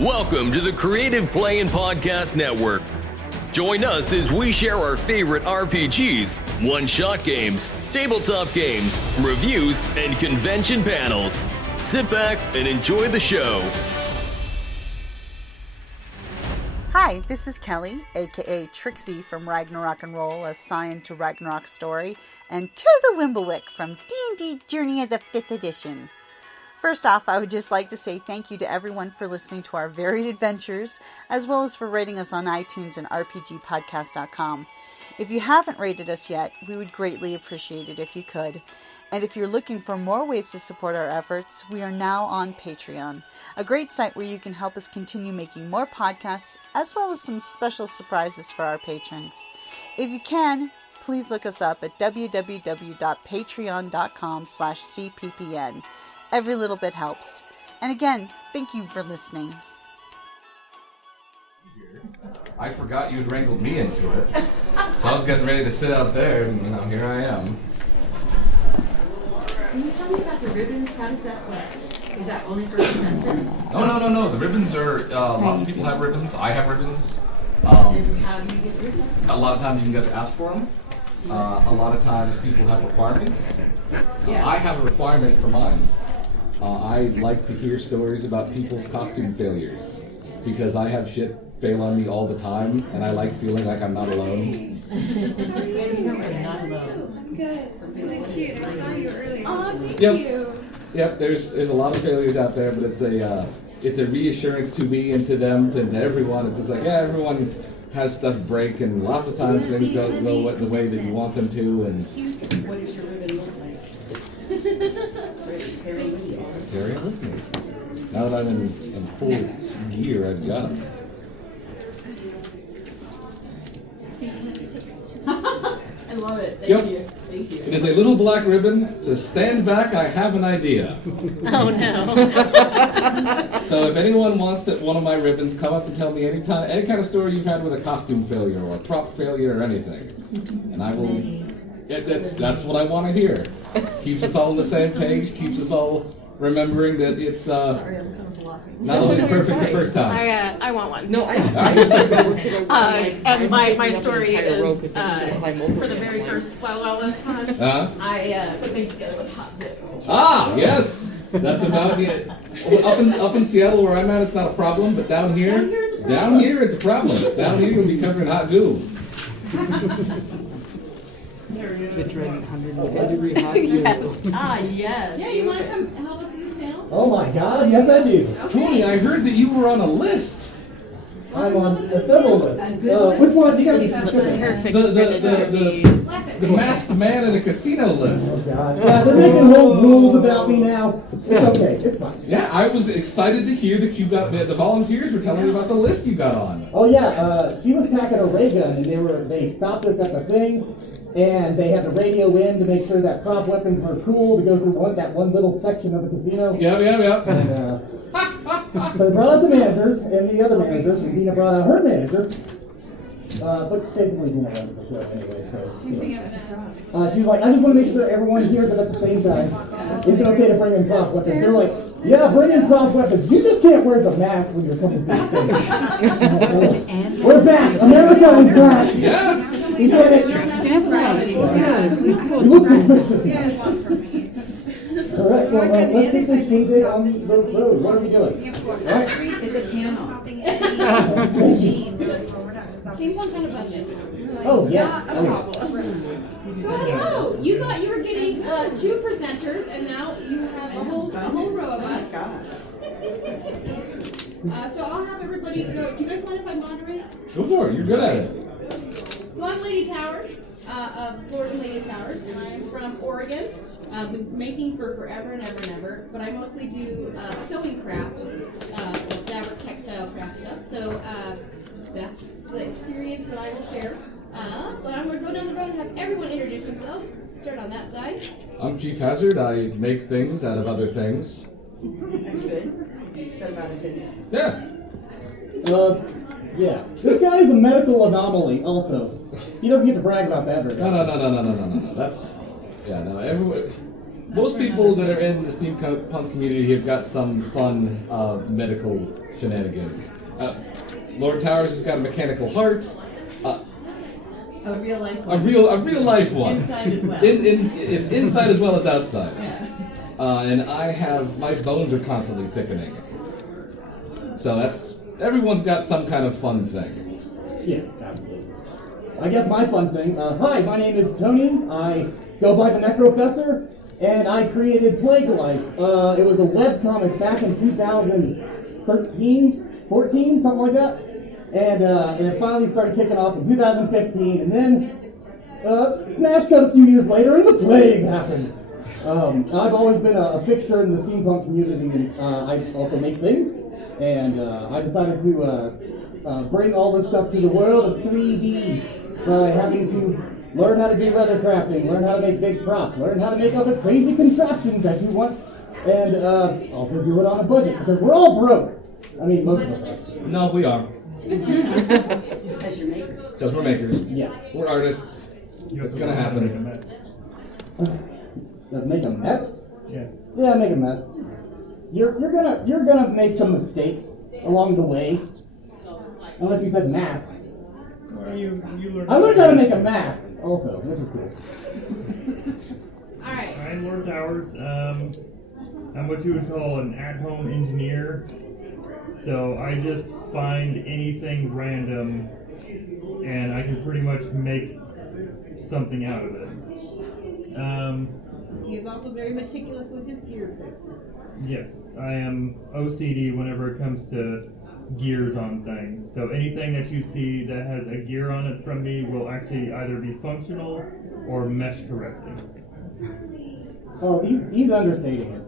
Welcome to the Creative Play and Podcast Network. Join us as we share our favorite RPGs, one-shot games, tabletop games, reviews, and convention panels. Sit back and enjoy the show. Hi, this is Kelly, aka Trixie from Ragnarok and Roll, a Scion to Ragnarok story, and Tilda Wimblewick from D&D Journey of the 5th Edition. First off, I would just like to say thank you to everyone for listening to our varied adventures, as well as for rating us on iTunes and rpgpodcast.com. If you haven't rated us yet, we would greatly appreciate it if you could. And if you're looking for more ways to support our efforts, we are now on Patreon, a great site where you can help us continue making more podcasts, as well as some special surprises for our patrons. If you can, please look us up at www.patreon.com/cppn. Every little bit helps. And again, thank you for listening. I forgot you had wrangled me into it. So I was getting ready to sit out there, and now here I am. Can you tell me about the ribbons? How does that work? Is that only for presenters? No. The ribbons are, lots of people have ribbons. I have ribbons. And how do you get ribbons? A lot of times you can just ask for them. A lot of times people have requirements. I have a requirement for mine. I like to hear stories about people's costume failures because I have shit fail on me all the time, and I like feeling like I'm not alone. I'm good. Really cute. I saw you earlier. Oh, thank Yep. you. Yep, there's a lot of failures out there, but it's a reassurance to me and to them, to everyone. It's just like, yeah, everyone has stuff break, and lots of times things don't go the way that you want them to. And What does your ribbon look like? carry it with me. Now that I'm in full gear, I've got it. I love it. Thank Yep. you. Thank you. It is a little black ribbon. It says, "Stand back, I have an idea." Oh no. So if anyone wants one of my ribbons, come up and tell me any kind of story you've had with a costume failure or a prop failure or anything, and I will. That's what I want to hear. Keeps us all on the same page. Keeps us all remembering that it's Sorry, I'm kind of blocking. not always perfect the first time. I want one. No, And my story is for the very first last time. I put things together with hot glue. Ah, yes, that's about it. Up in Seattle where I'm at, it's not a problem, but down here it's a problem. Down here you'll be covering hot goo. it's ready 110-degree hot glue. Yes. Ah, yes. Yeah, you want to come help us do this panel? Oh my God, yes I do. Tony, I heard that you were on a list. I'm on several lists. Which one? You gotta be specific. The masked man in a casino list. Oh God. Yeah, they're making whole rules about me now. It's okay, it's fine. Yeah, I was excited to hear that you got the volunteers were telling me about the list you got on. Oh yeah, she was packing a ray gun and they stopped us at the thing and they had the radio in to make sure that prop weapons were cool to go through that one little section of the casino. Yep. And, so they brought out the managers and the other managers, and Dina brought out her manager. But basically Dina runs the show anyway, so. She was like, I just want to make sure everyone hears it at the same time. Is it okay to bring in prop weapons? They're like, yeah, bring in prop weapons. You just can't wear the mask when you're coming through the stage. We're back. America is back. Yeah. We did it. You look suspicious. All right, well, let's get this Tuesday on the road. What are we doing? Right? It's a panel. Steampunk kind of budget. Oh, yeah. Not a problem. So hello, you thought you were getting 2 presenters, and now you have a whole row of us. So I'll have everybody go. Do you guys mind if I moderate? Go for it. You're good at it. So I'm Lady Towers, of Florida Lady Towers, and I am from Oregon. Been making for forever and ever and ever, but I mostly do sewing craft, fabric, textile craft stuff. So that's the experience that I will share. But I'm going to go down the road and have everyone introduce themselves. Start on that side. I'm Chief Hazard. I make things out of other things. That's good. Said about it, didn't you? Yeah. Yeah. This guy is a medical anomaly, also. He doesn't get to brag about that very much. No. That's, yeah, no, everyone. Most people that are in the steampunk community have got some fun medical shenanigans. Lord Towers has got a mechanical heart. A real life one. A real life one. Inside as well. It's inside as well as outside. Yeah. And my bones are constantly thickening. So everyone's got some kind of fun thing. Yeah, absolutely. I guess my fun thing. Hi, my name is Tony. I go by the Necrofessor, and I created Plague Life. It was a webcomic back in 2013, 14, something like that. And it finally started kicking off in 2015, and then smash cut a few years later, and the plague happened. I've always been a fixture in the steampunk community, and I also make things. And I decided to bring all this stuff to the world of 3D by having to learn how to do leather crafting, learn how to make big props, learn how to make other crazy contraptions that you want, and also do it on a budget, because we're all broke. I mean, most of us are. No, we are. Because you're makers. Because we're makers. Yeah. We're artists. It's gonna happen. Make a mess? Yeah. Yeah, make a mess. You're gonna make some mistakes along the way. Unless you said mask. Well, you learned. I learned how to make a mask also, which is cool. Alright. I'm Lord Towers. I'm what you would call an at-home engineer. So I just find anything random, and I can pretty much make something out of it. He is also very meticulous with his gear placement. Yes, I am OCD whenever it comes to gears on things. So anything that you see that has a gear on it from me will actually either be functional or mesh correctly. Oh, he's understating it.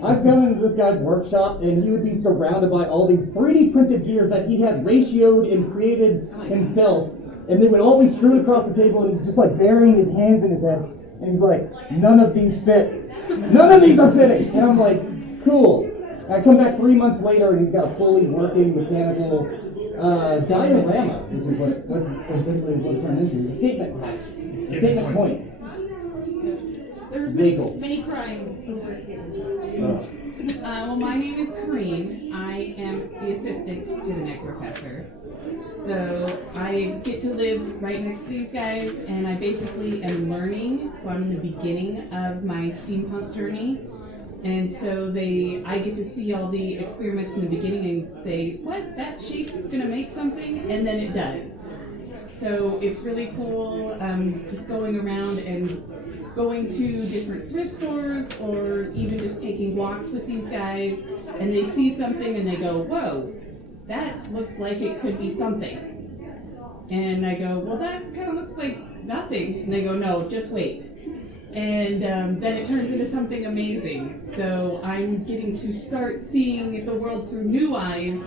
I've gone into this guy's workshop, and he would be surrounded by all these 3D printed gears that he had ratioed and created himself, and they would all be strewn across the table, and he's just like burying his hands in his head, and he's like, none of these fit. None of these are fitting! And I'm like, cool. And I come back 3 months later, and he's got a fully working mechanical diorama, which is what eventually is what it turned into. Escapement hatch. Escapement point. There's Legal. many crying over escaping. Well, my name is Kareen. I am the assistant to the Necrofessor. So I get to live right next to these guys, and I basically am learning. So I'm in the beginning of my steampunk journey. And so I get to see all the experiments in the beginning and say, what, that shape's gonna make something? And then it does. So it's really cool just going around and going to different thrift stores, or even just taking walks with these guys, and they see something and they go, whoa, that looks like it could be something. And I go, well, that kind of looks like nothing. And they go, no, just wait. And then it turns into something amazing. So I'm getting to start seeing the world through new eyes,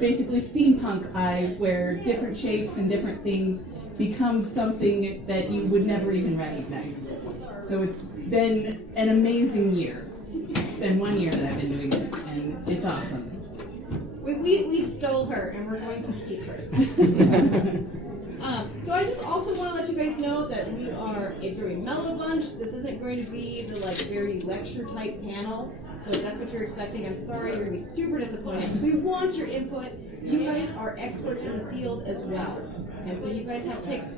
basically steampunk eyes, where different shapes and different things become something that you would never even recognize. So it's been an amazing year. It's been 1 year that I've been doing this, and it's awesome. We stole her, and we're going to keep her. So I just also want to let you guys know that we are a very mellow bunch. This isn't going to be the very lecture type panel. So if that's what you're expecting, I'm sorry, you're going to be super disappointed, because we want your input. You guys are experts in the field as well. And so you guys have tricks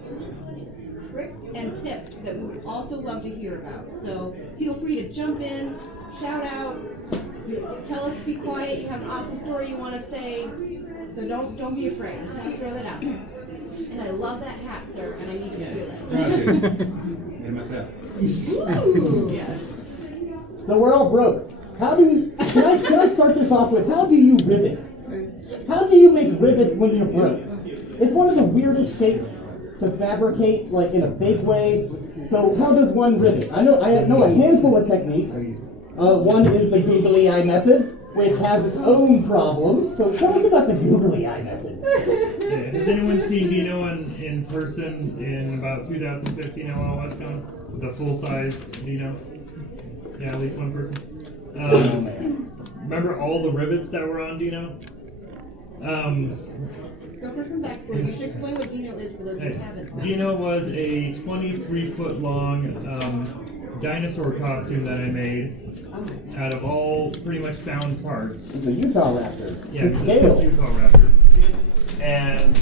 and tips that we would also love to hear about. So feel free to jump in, shout out, tell us to be quiet. You have an awesome story you want to say. So don't be afraid. Just want to throw that out there. And I love that hat, sir, and I need to steal it. Ooh. Yeah. So we're all broke. How do you, can I start this off with, how do you rivet? How do you make rivets when you're broke? It's one of the weirdest shapes to fabricate, in a big way. So how does one rivet? I know a handful of techniques. One is the googly eye method, which has its own problems. So tell us about the googly eye method. Yeah. Has anyone seen Dino in person in about 2015 at Westcon? The full-size Dino? Yeah, at least one person. Remember all the rivets that were on Dino? So for some backstory, you should explain what Dino is for those who haven't seen. Dino was a 23-foot long dinosaur costume that I made out of all pretty much found parts. It's a Utah raptor. Yeah, To it's a scale. Utah raptor. And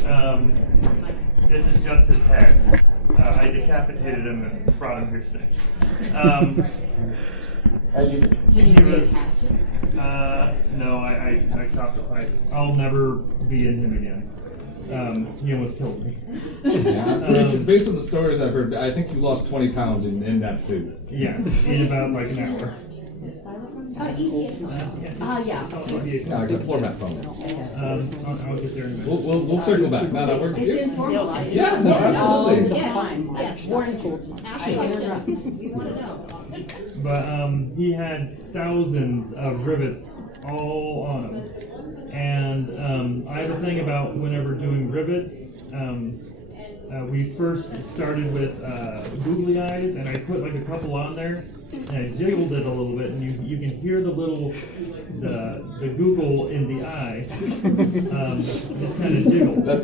this is just his head. I decapitated him and brought him here today. As you do. He was, no, I chopped the pipe. I'll never be in him again. He almost killed me. Yeah, based on the stories I've heard, I think you lost 20 pounds in that suit. Yeah, in about like an hour. Yeah. Yeah, I got format phone. I'll get there in a minute. We'll circle back. No, we're It's informal. yeah, no, absolutely. Yes, we want to know. But he had thousands of rivets all on him. And I have a thing about whenever doing rivets, we first started with googly eyes, and I put like a couple on there, and I jiggled it a little bit, and you can hear the the Google in the eye, just kind of jiggle. That's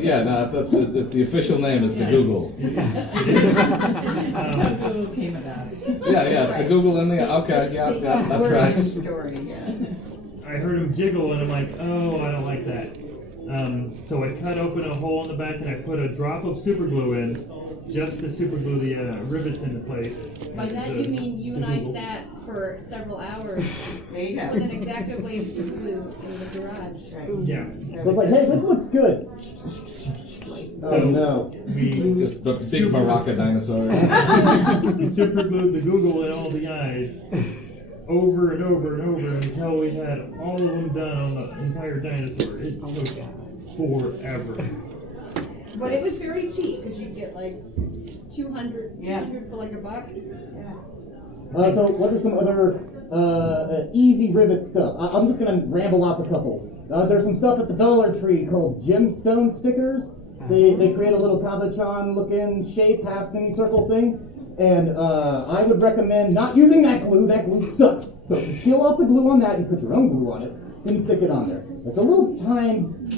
the official name is the Google. Google came about. Yeah, it's the Google in the okay. Yeah, that tracks. I heard him jiggle, and I'm like, oh, I don't like that. So I cut open a hole in the back, and I put a drop of super glue in, just to super glue the rivets into place. By that you mean you and I sat for several hours with an X-Acto blade super glue in the garage. Yeah. So it's like, hey, this looks good. Oh no. The big Maraca dinosaur. We super glued the Google in all the eyes over and over and over until we had all of them done on the entire dinosaur. It took forever. But it was very cheap because you get like 200 for like $1. So what are some other easy rivet stuff? I'm just gonna ramble off a couple. There's some stuff at the Dollar Tree called gemstone stickers. They create a little cabochon looking shape, half semicircle thing. And I would recommend not using that glue. That glue sucks. So if you peel off the glue on that and put your own glue on it, then stick it on there. It's a little time,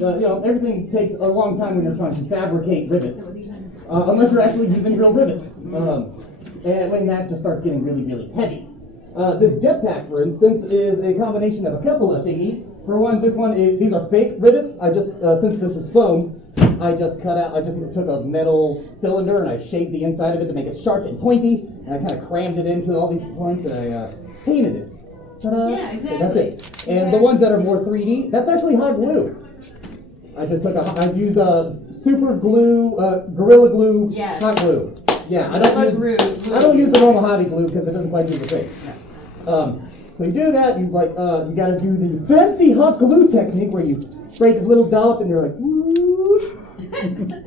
everything takes a long time when you're trying to fabricate rivets. Unless you're actually using real rivets. And when that just starts getting really, really heavy. This jetpack, for instance, is a combination of a couple of thingies. For one, these are fake rivets. I just, since this is foam, I just took a metal cylinder and I shaped the inside of it to make it sharp and pointy, and I kind of crammed it into all these points, and I painted it. Ta-da! Yeah, exactly. So that's it. And the ones that are more 3D, that's actually hot glue. I use super glue, Gorilla Glue, hot glue. Yeah, I don't use the normal hobby glue because it doesn't quite do the thing. So you do that, you got to do the fancy hot glue technique where you spray this little dollop and you're like, whoosh,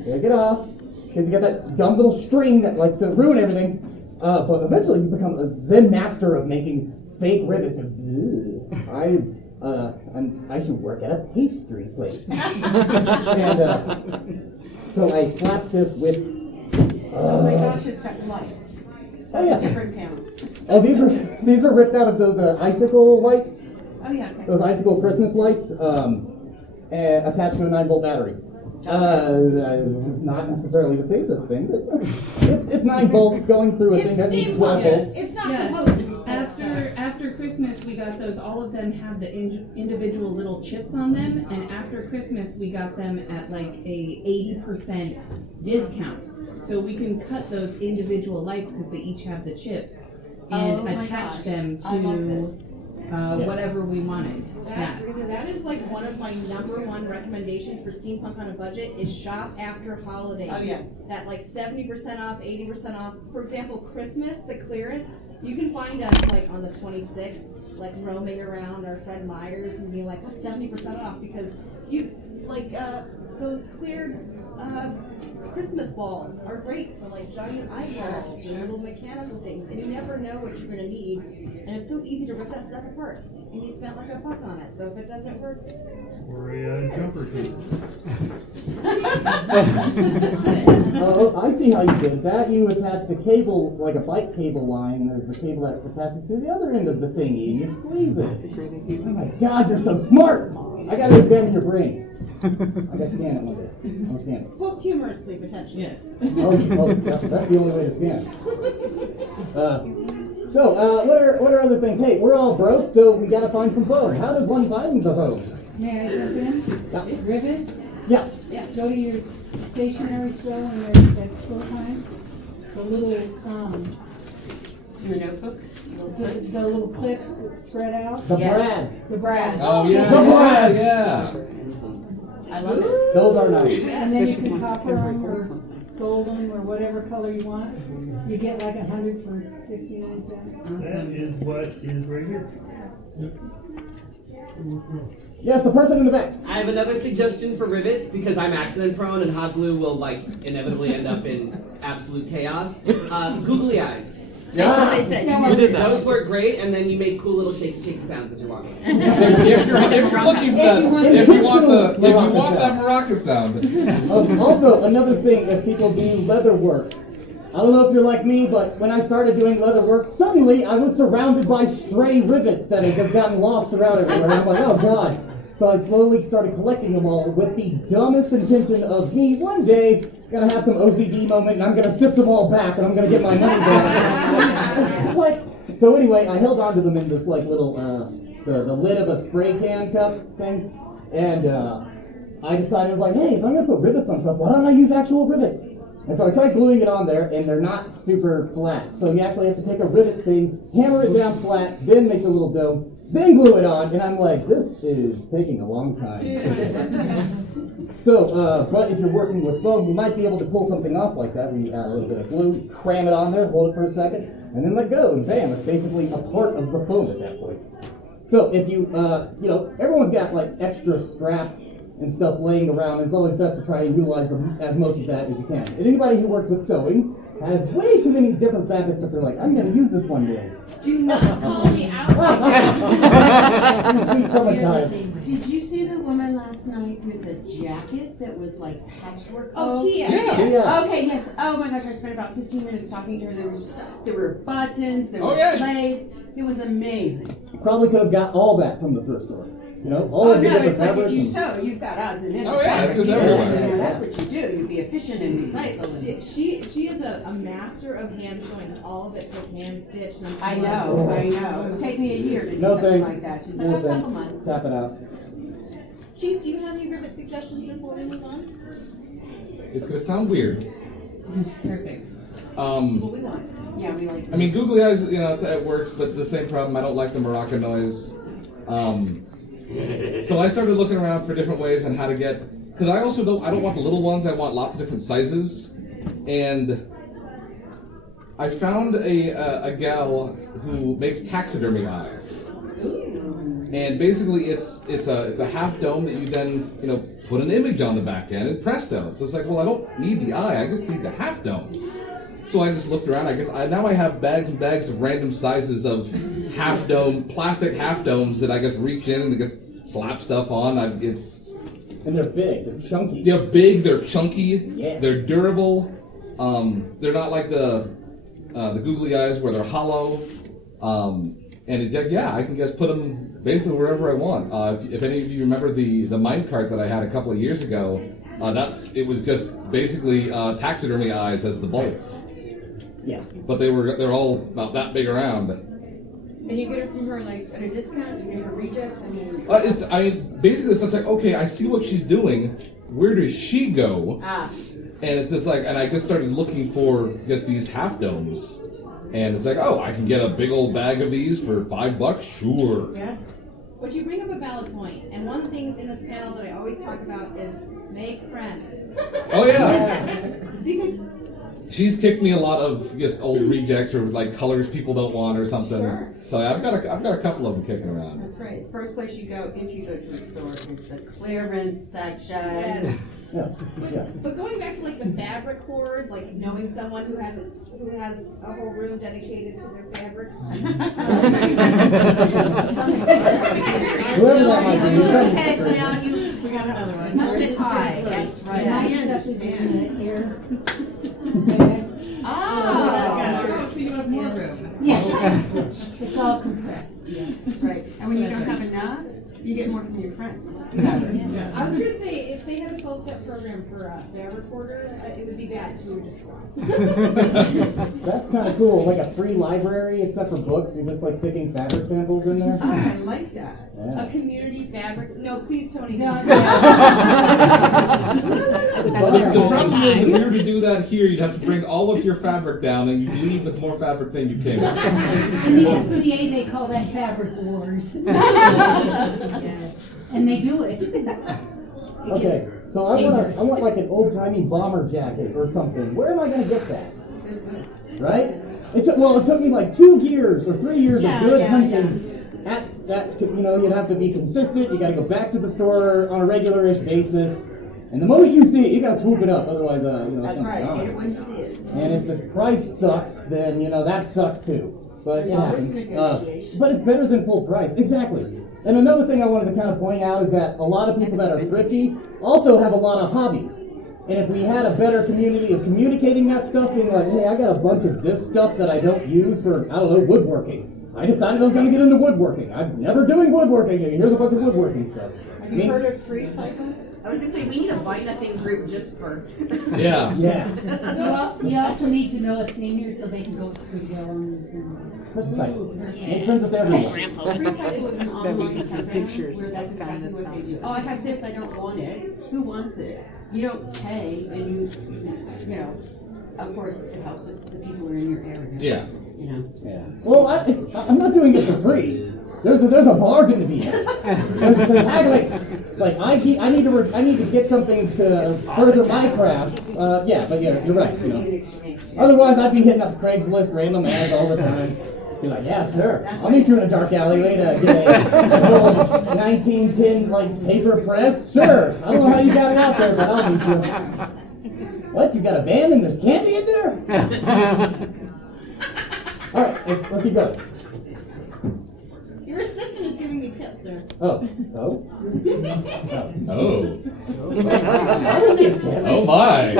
take it off, because you got that dumb little string that likes to ruin everything. But eventually you become a zen master of making fake rivets. I should work at a pastry place. And so I slapped this with. Oh my gosh, it's got lights. That's a different panel. Oh, these are ripped out of those icicle lights. Oh yeah. Okay. Those icicle Christmas lights, and attached to a 9-volt battery. Not necessarily the safest thing, but it's 9 volts going through a thing that needs 12 volts. It's not supposed to be safe. After Christmas, we got those. All of them have the individual little chips on them, and after Christmas, we got them at like a 80% discount. So we can cut those individual lights because they each have the chip and attach them to whatever we wanted. That is like one of my #1 recommendations for Steampunk on a budget is shop after holidays. Oh yeah. That like 70% off, 80% off. For example, Christmas, the clearance, you can find us like on the 26th, like roaming around our Fred Meyers and being like, what's 70% off? Because you like those cleared Christmas balls are great for like giant eyeballs and little mechanical things, and you never know what you're going to need, and it's so easy to rip that stuff apart, and you spent like $1 on it, so if it doesn't work, Or a jumper suit. Oh, I see how you did that. You attached a cable, like a bike cable line, and there's the cable that attaches to the other end of the thingy, and you squeeze it. Oh my God, you're so smart! I gotta examine your brain. I gotta scan it one day. I'll scan it. posthumously potentially. Yes. Oh, that's the only way to scan. So, what are other things? Hey, we're all broke, so we gotta find some foam. How does one find the foam? May I jump in? Yeah. Rivets? Yeah. Go to your stationery store when that's school time. The little, Your notebooks? the little clips that spread out. The brads. The brads. Oh yeah, The brads. yeah. I love it. Those are nice. And then you can copper them or golden or whatever color you want. You get like 100 for 69 cents. That is what is right here. Yes, the person in the back. I have another suggestion for rivets because I'm accident prone and hot glue will inevitably end up in absolute chaos. Googly eyes. That's what they said. You did that. Those work great, and then you make cool little shaky sounds as you're walking. If you're looking for that, if you want that maraca sound. Also, another thing, if people do leather work, I don't know if you're like me, but when I started doing leather work, suddenly I was surrounded by stray rivets that had just gotten lost around everywhere. I'm like, oh god. So I slowly started collecting them all with the dumbest intention of me one day gonna have some OCD moment and I'm gonna sift them all back and I'm gonna get my money back. What? So anyway, I held on to them in this little the lid of a spray can cup thing, and I decided I was like, hey, if I'm gonna put rivets on stuff, why don't I use actual rivets? And so I tried gluing it on there, and they're not super flat. So you actually have to take a rivet thing, hammer it down flat, then make the little dome, then glue it on. And I'm like, this is taking a long time. So, but if you're working with foam, you might be able to pull something off like that. We add a little bit of glue, cram it on there, hold it for a second, and then let go. And bam, it's basically a part of the foam at that point. So if you, everyone's got extra scrap and stuff laying around. It's always best to try and utilize as most of that as you can. And anybody who works with sewing has way too many different fabrics that they're like, I'm going to use this one day. Do not call me out like that. Did you see the woman last night with the jacket that was like patchwork? Oh, Tia. Yeah. Okay, yes. Oh my gosh, I spent about 15 minutes talking to her. There were buttons, there was lace. It was amazing. Probably could have got all that from the thrift store. All Oh of the no, different it's like if fabrics you and- sew, you've got odds and ends. Oh, yeah, it's just everywhere. That's what you do. You be efficient and recycle. And She is a master of hand sewing. All of it's like hand stitched. I know. It would take me a year to do No something thanks. like that. She's No like a couple thanks. months. Tap it out. Chief, do you have any rivet suggestions before we move on? It's gonna sound weird. Perfect. What we want. Yeah, we like. I mean, googly eyes, it works, but the same problem. I don't like the maraca noise. So I started looking around for different ways on how to get, because I also don't want the little ones. I want lots of different sizes, and I found a gal who makes taxidermy eyes. And basically, it's a half dome that you then put an image on the back end, and presto. So it's like, well, I don't need the eye. I just need the half domes. So I just looked around. I guess now I have bags and bags of random sizes of half dome, plastic half domes that I just reach in and just slap stuff on. And they're big. They're chunky. They're big. They're chunky. Yeah. They're durable. They're not like the googly eyes where they're hollow. And it's like, I can just put them basically wherever I want. If any of you remember the minecart that I had a couple of years ago, it was just basically taxidermy eyes as the bolts. Yeah. But they're all about that big around. And you get it from her at a discount. You get her rejects and you. It's like, okay, I see what she's doing. Where does she go? And it's just like, and I just started looking for just these half domes. And it's like, oh, I can get a big old bag of these for $5, sure. Yeah. But you bring up a valid point, and one of the things in this panel that I always talk about is make friends. Oh yeah. Because She's kicked me a lot of just old rejects or colors people don't want or something. Sure. So I've got a couple of them kicking around. That's right. First place you go if you go to the store is the clearance section. yes. Yeah. But going back to the fabric hoard, knowing someone who has a whole room dedicated to their fabric. Whoever that might be. We got another one. Where's this pie? That's right. My I stuff is in understand. the hair tags. Ah, So you have more room. Yeah. It's all compressed. Yes. that's right. And when you don't have enough, You get more from your friends. I was gonna say, if they had a 12-step program for fabric orders, it would be bad if we were just swapped. That's kind of cool. Like a free library, except for books. You're just like sticking fabric samples in there. Oh, I like that. Yeah. A community fabric. No, please, Tony. No, don't. The problem is, if you were to do that here, you'd have to bring all of your fabric down, and you'd leave with more fabric than you came with. In the SCA, they call that fabric wars. Yes. And they do it. Okay, so I want like an old-timey bomber jacket or something. Where am I going to get that? Right? It took me like 2 years or 3 years of good hunting. That you'd have to be consistent. You got to go back to the store on a regular-ish basis. And the moment you see it, you got to swoop it up. Otherwise, That's right. wrong. Get it when you see it. And if the price sucks, then that sucks too. But There's it always happens. negotiation. But it's better than full price. Exactly. And another thing I wanted to kind of point out is that a lot of people that are thrifty also have a lot of hobbies. And if we had a better community of communicating that stuff, being like, hey, I got a bunch of this stuff that I don't use for, woodworking. I decided I was going to get into woodworking. I'm never doing woodworking. Here's a bunch of woodworking stuff. Have you heard of free cycle? I was gonna say, we need a buy nothing group just for. Yeah. Yeah. Well, you also need to know a senior so they can go to frugal and Precisely. Make friends with everyone. Free cycle is an online program where that's exactly what they do. Oh, I have this, I don't want it. Who wants it? You don't pay, and of course, it helps the people who are in your area. Yeah. Yeah. Well, I'm not doing it for free. There's a bargain to be had. There's haggling. Like I need to get something to further my craft. But you're right. Otherwise, I'd be hitting up Craigslist random ads all the time. Be like, yeah, sure. I'll meet you in a dark alleyway to get a old 1910 paper press. Sure. I don't know how you got it out there, but I'll meet you. What? You got a van and there's candy in there? All right, let's keep going. Your assistant is giving me tips, sir. Oh. I don't get tips. Oh my. You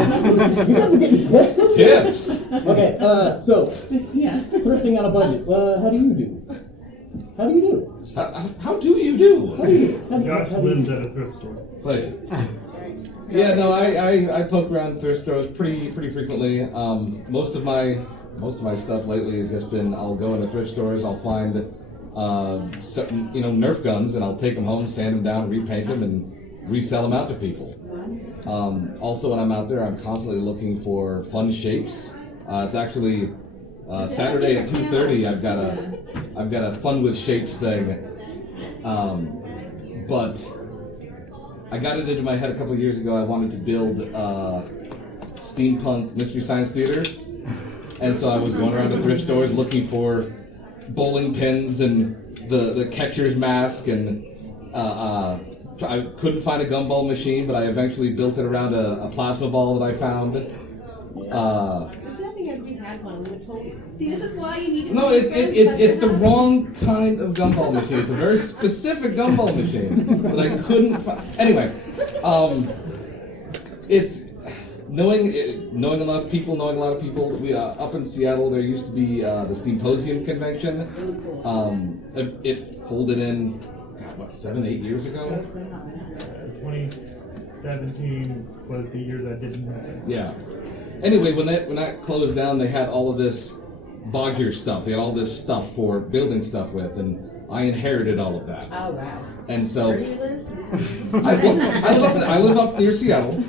guys are getting tips? Tips. Okay, so thrifting on a budget. How do you do? How do you do? How do you do? Josh lives at a thrift store. Pleasure. Yeah, no, I poke around thrift stores pretty frequently. Most of my stuff lately has just been I'll go into thrift stores, I'll find certain Nerf guns, and I'll take them home, sand them down, repaint them, and resell them out to people. Also, when I'm out there, I'm constantly looking for fun shapes. It's actually Saturday at 2:30. I've got a fun with shapes thing. But I got it into my head a couple of years ago. I wanted to build Steampunk Mystery Science Theater, and so I was going around to thrift stores looking for bowling pins and the catcher's mask, and I couldn't find a gumball machine, but I eventually built it around a plasma ball that I found. This is nothing if we had one. We would totally. See, this is why you need to. No, it's the wrong kind of gumball machine. It's a very specific gumball machine that I couldn't find. Anyway, it's knowing a lot of people. We up in Seattle, there used to be the Steamposium convention. It folded in, 7-8 years ago. 2017 was the year that didn't happen. Yeah. Anyway, when that closed down, they had all of this Bogger stuff. They had all this stuff for building stuff with, and I inherited all of that. Oh, wow. And so Where do you live? I live up near Seattle,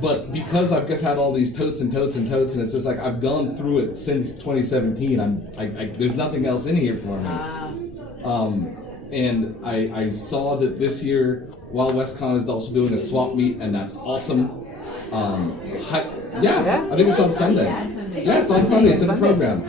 but because I've just had all these totes, and it's just like I've gone through it since 2017. There's nothing else in here for me. And I saw that this year Wild West Con is also doing a swap meet, and that's awesome. I think it's on Sunday. Yeah, it's on Sunday. It's in the program.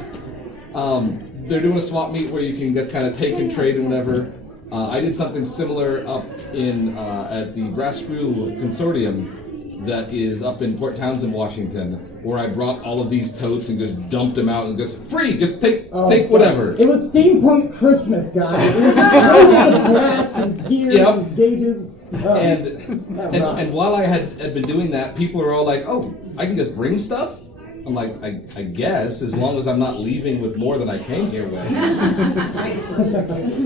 They're doing a swap meet where you can just kind of take and trade and whatever. I did something similar up in at the Brass Screw Consortium that is up in Port Townsend, Washington, where I brought all of these totes and just dumped them out and just free, just take whatever. It was Steampunk Christmas, guys. It was just brass and gear and gauges. And while I had been doing that, people were all like, "Oh, I can just bring stuff." I'm like, I guess, as long as I'm not leaving with more than I came here with.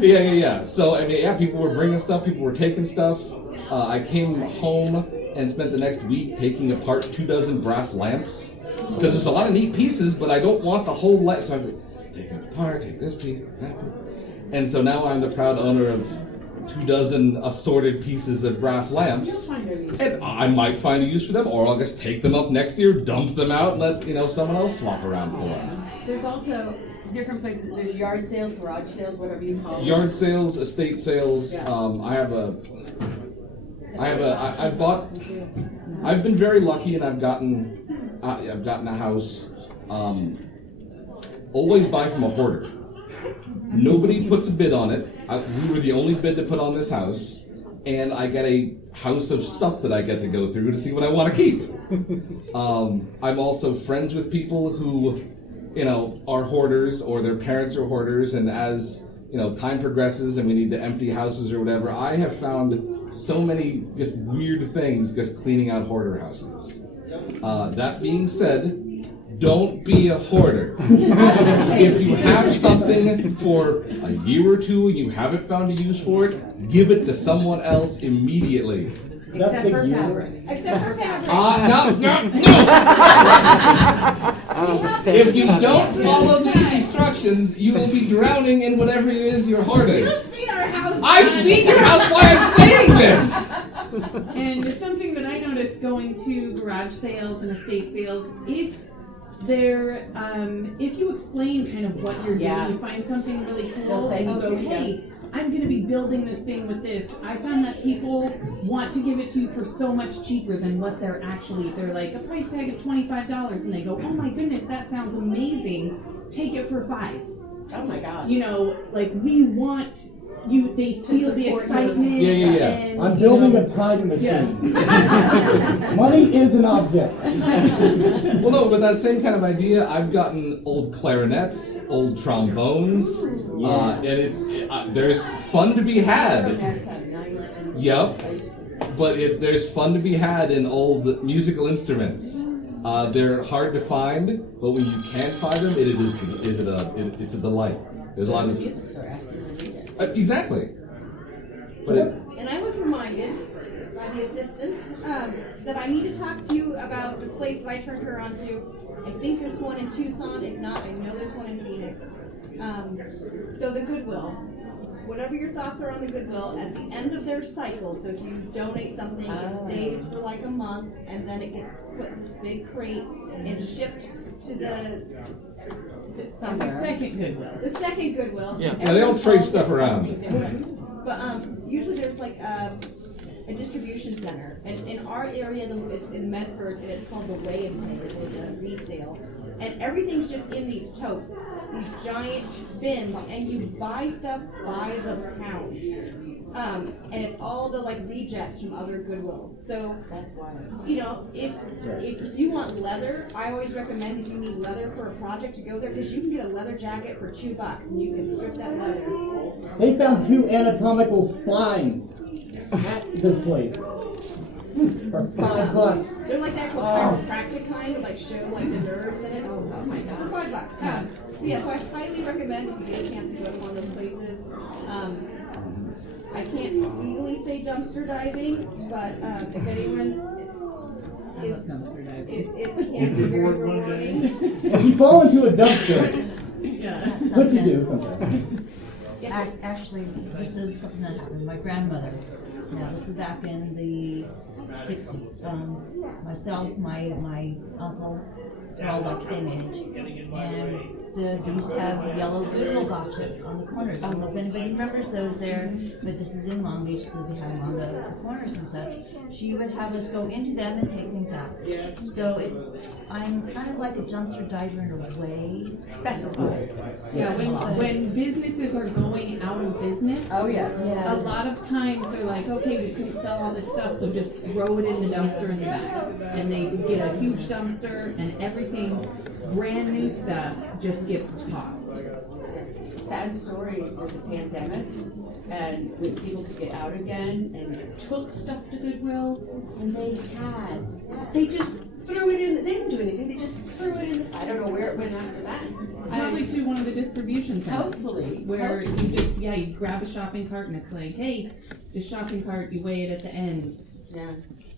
Yeah. So, I mean, yeah, people were bringing stuff, people were taking stuff. I came home and spent the next week taking apart 24 brass lamps. Because there's a lot of neat pieces, but I don't want the whole lamp. So I'm taking it apart, take this piece, that piece. And so now I'm the proud owner of 24 assorted pieces of brass lamps. And I might find a use for them, or I'll just take them up next year, dump them out, and let someone else swap around for them. There's also different places. There's yard sales, garage sales, whatever you call them. Yard sales, estate sales. Yeah. I've been very lucky, and I've gotten a house. Always buy from a hoarder. Nobody puts a bid on it. We were the only bid to put on this house, and I get a house of stuff that I get to go through to see what I want to keep. I'm also friends with people who, are hoarders, or their parents are hoarders, and as time progresses and we need to empty houses or whatever, I have found so many just weird things just cleaning out hoarder houses. That being said, don't be a hoarder. If you have something for a year or two and you haven't found a use for it, give it to someone else immediately. Except for fabric. Except for fabric. No. If you don't follow these instructions, you will be drowning in whatever it is you're hoarding. You've seen our house. I've seen your house. Why I'm saying this? And something that I noticed going to garage sales and estate sales, if you explain kind of what you're doing, you find something really cool, and you go, hey, I'm going to be building this thing with this. I found that people want to give it to you for so much cheaper than what they're like a price tag of $25, and they go, oh my goodness, that sounds amazing. Take it for $5. Oh my God. We want you. They feel the excitement. Yeah. And, I'm building a time machine. Money is an object. Well, no, with that same kind of idea, I've gotten old clarinets, old trombones, and there's fun to be had. Yep, but there's fun to be had in old musical instruments. They're hard to find, but when you can find them, it's a delight. There's a lot of exactly. And I was reminded by the assistant that I need to talk to you about this place that I turned her on to. I think there's one in Tucson. If not, I know there's one in Phoenix. So the Goodwill. Whatever your thoughts are on the Goodwill, at the end of their cycle, so if you donate something, it stays for like a month, and then it gets put in this big crate and shipped to the second Goodwill. The second Goodwill. Yeah, they don't trade stuff around. But usually there's like a distribution center, and in our area, it's in Medford, and it's called the Weigh and Pay, or the resale. And everything's just in these totes, these giant bins, and you buy stuff by the pound. And it's all the rejects from other Goodwills. So that's why. If you want leather, I always recommend if you need leather for a project to go there, because you can get a leather jacket for $2 and you can strip that leather. They found 2 anatomical spines at this place. For $5. They're like that chiropractic kind, that show the nerves in it. Oh my God, for $5. So I highly recommend if you get a chance to go to one of those places. I can't legally say dumpster diving, but if anyone is, it can be very rewarding. If you fall into a dumpster, what you do sometimes. Actually, this is something that happened to my grandmother. Now, this is back in the 60s. Myself, my uncle, they're all about the same age. And they used to have yellow Goodwill boxes on the corners. I don't know if anybody remembers those there, but this is in Long Beach, so they have them on the corners and such. She would have us go into them and take things out. So I'm kind of like a dumpster diver in a way. Specified. Yeah, when businesses are going out of business, oh yes, a lot of times they're like, okay, we couldn't sell all this stuff, so just throw it in the dumpster in the back. And they get a huge dumpster, and everything, brand new stuff, just gets tossed. Sad story of the pandemic, and when people could get out again and took stuff to Goodwill, and they just threw it in. They didn't do anything. They just threw it in. I don't know where it went after that. Probably to one of the distribution centers. Hopefully. Where you just, you grab a shopping cart and it's like, hey, this shopping cart, you weigh it at the end. Yeah.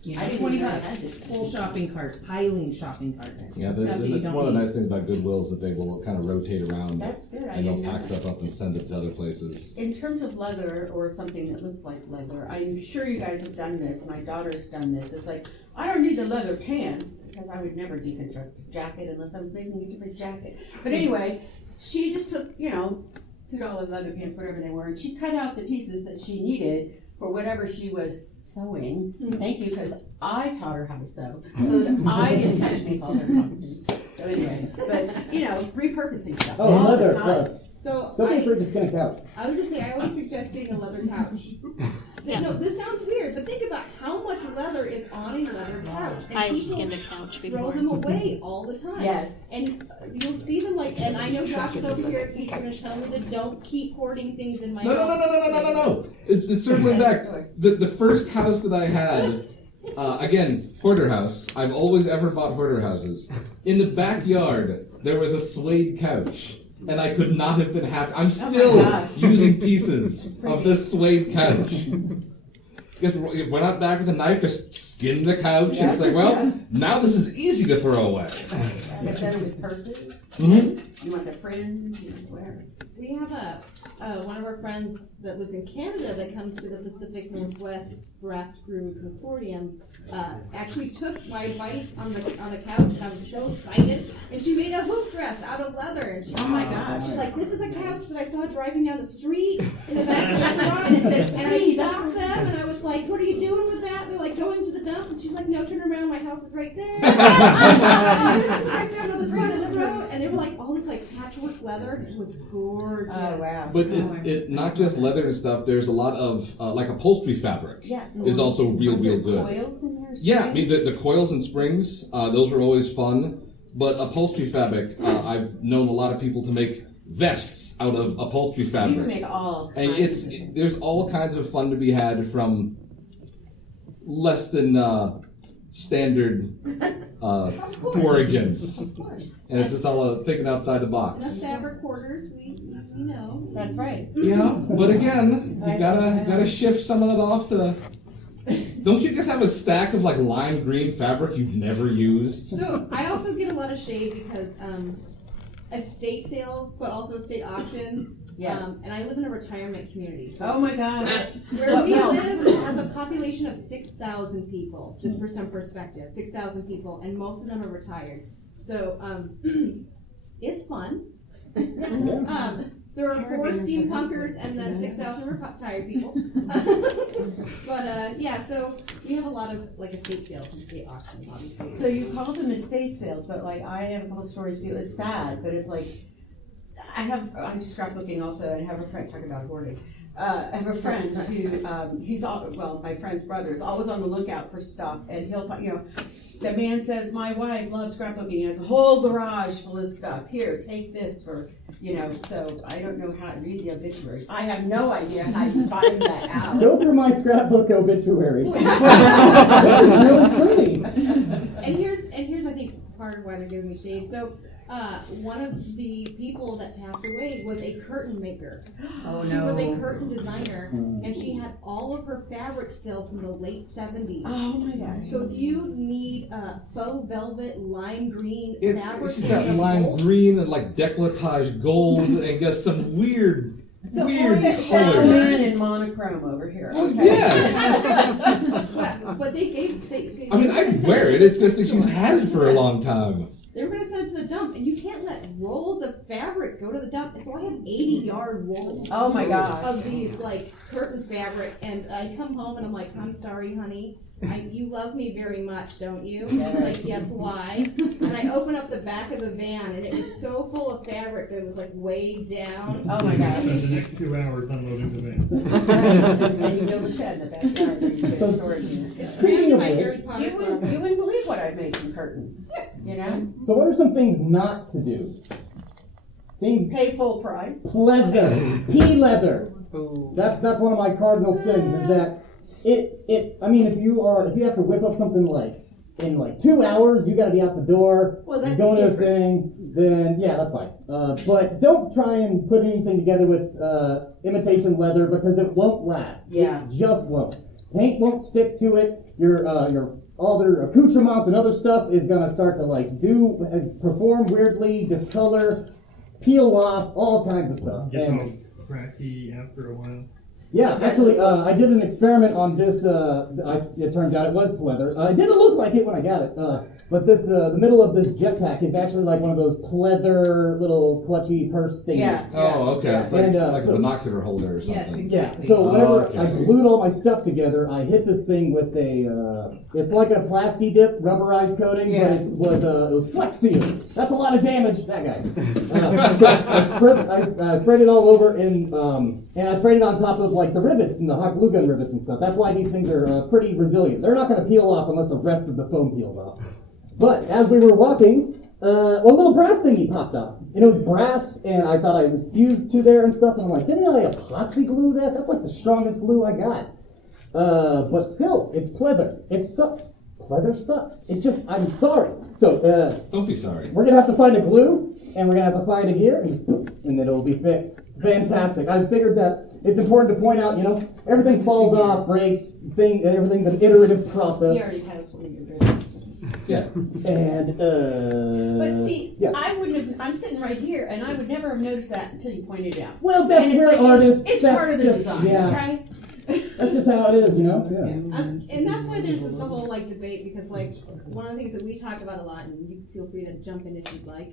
You know, I didn't 20 even bucks. realize it. Full shopping cart, piling shopping cart. Yeah, Stuff that you that's don't one of the need. nice things about Goodwill is that they will kind of rotate around. That's good. I And they'll didn't know pack that. stuff up and send it to other places. In terms of leather or something that looks like leather, I'm sure you guys have done this. My daughter's done this. It's like, I don't need the leather pants because I would never deconstruct a jacket unless I was making a different jacket. But anyway, she just took, $2 leather pants, whatever they were, and she cut out the pieces that she needed for whatever she was sewing. Thank you, because I taught her how to sew, so that I didn't have to make all their costumes. So anyway, but repurposing stuff Oh, all leather. the time. So Don't be afraid to skin a couch. I was gonna say, I always suggest getting a leather couch. No, this sounds weird, but think about how much leather is on a leather couch. And I've people skinned a couch throw before. them away all the time. Yes. And you'll see them and I know Josh is over here, he's gonna tell me that don't keep hoarding things in my house. No. It's circling back. The first house that I had, again, hoarder house. I've always ever bought hoarder houses. In the backyard, there was a suede couch. And I could not have been happy. I'm still using pieces of this suede couch. Just went out back with a knife, just skinned the couch, and it's like, well, now this is easy to throw away. I've done it with purses. Mm-hmm. You want a friend? Where? We have one of our friends that lives in Canada that comes to the Pacific Northwest Brass Screw Consortium. Actually took my advice on the couch, and I was so excited. And she made a hoof dress out of leather, and she was she's like, this is a couch that I saw driving down the street in the best restaurant. And I stopped them, and I was like, what are you doing with that? They're like, going to the dump. And she's like, no, turn around, my house is right there. This is right there on the side of the road. And they were like, all this patchwork leather. It was gorgeous. Oh wow! But it's not just leather and stuff. There's a lot of upholstery fabric. Yeah. Is also real good. Coils in there? Yeah, I mean the coils and springs, those were always fun. But upholstery fabric, I've known a lot of people to make vests out of upholstery fabric. You can make all. And there's all kinds of fun to be had from less than standard origins. Of course. And it's just all thinking outside the box. The fabric hoarders, we know. That's right. Yeah, but again, you gotta shift some of that off to. Don't you guys have a stack of lime green fabric you've never used? So I also get a lot of shade because estate sales, but also estate auctions. Yes. And I live in a retirement community. So Oh my God. where we live has a population of 6,000 people, just for some perspective, 6,000 people, and most of them are retired. So it's fun. There are 4 steampunkers and then 6,000 retired people. But so we have a lot of estate sales and estate auctions, obviously. So you call them estate sales, but I have a couple stories for you. It's sad, but it's I'm just scrapbooking also. I have a friend talking about hoarding. I have a friend who my friend's brother is always on the lookout for stuff, and he'll the man says, my wife loves scrapbooking. He has a whole garage full of stuff. Here, take this for so I don't know how to read the obituaries. I have no idea how to find that out. Go through my scrapbook obituary. This is really pretty. And here's I think part of why they're giving me shade. So one of the people that passed away was a curtain maker. Oh no. She was a curtain designer, and she had all of her fabric still from the late 70s. Oh my gosh. So if you need faux velvet lime green fabric, She's got lime green and décolletage gold and got some weird colors. In monochrome over here. Oh, Okay. yes. but they gave. I mean, I'd wear it. It's just that she's had it for a long time. They were going to send it to the dump, and you can't let rolls of fabric go to the dump. So I have 80-yard rolls. Oh my gosh. Of these curtain fabric, and I come home and I'm like, I'm sorry, honey. You love me very much, don't you? He's like, yes, why? And I open up the back of the van, and it was so full of fabric that it was way down. Oh my gosh. Spend the next 2 hours unloading the van. And you build a shed in the backyard where you put storage in it. Speaking of My which, Harry Potter You wouldn't believe what I've made from curtains. so what are some things not to do? Things Pay full price. leather, pea leather. That's one of my cardinal sins. Is that if you have to whip up something like in like 2 hours, you got to be out the door. Well, that's going to the different. thing. Then yeah, that's fine. But don't try and put anything together with imitation leather because it won't last. Yeah. It just won't. Paint won't stick to it. Your all their accoutrements and other stuff is gonna start to like perform weirdly, discolor, peel off, all kinds of stuff. Gets all cracky after a while. Yeah, actually, I did an experiment on this. It turns out it was pleather. It didn't look like it when I got it, but this the middle of this jetpack is actually like one of those pleather little clutchy purse things. Yeah. Oh, okay. Yeah. It's like, And, like so- a binocular holder or something. Yes, exactly. Yeah. So whenever Okay. I glued all my stuff together, I hit this thing with a. It's like a plasti dip rubberized coating, Yeah. but it was Flex Seal. That's a lot of damage. That guy. I sprayed it all over and I sprayed it on top of like the rivets and the hot glue gun rivets and stuff. That's why these things are pretty resilient. They're not going to peel off unless the rest of the foam peels off. But as we were walking, a little brass thingy popped up. And it was brass, and I thought I was fused to there and stuff. And I'm like, didn't I epoxy glue that? That's like the strongest glue I got. But still, it's pleather. It sucks. Pleather sucks. It just, I'm sorry. So, Don't be sorry. we're going to have to find a glue, and we're going to have to find a gear, and then it'll be fixed. Fantastic. I figured that it's important to point out, everything falls off, breaks, everything's an iterative process. He already has one of your videos. Yeah. And, But see, yeah. I wouldn't have, I'm sitting right here, and I would never have noticed that until you pointed it out. Well, that's And it's where like, artists. It's that's part of the just- design, yeah. right? That's just how it is, Yeah. And that's why there's this whole like debate because like one of the things that we talk about a lot, and you feel free to jump in if you'd like,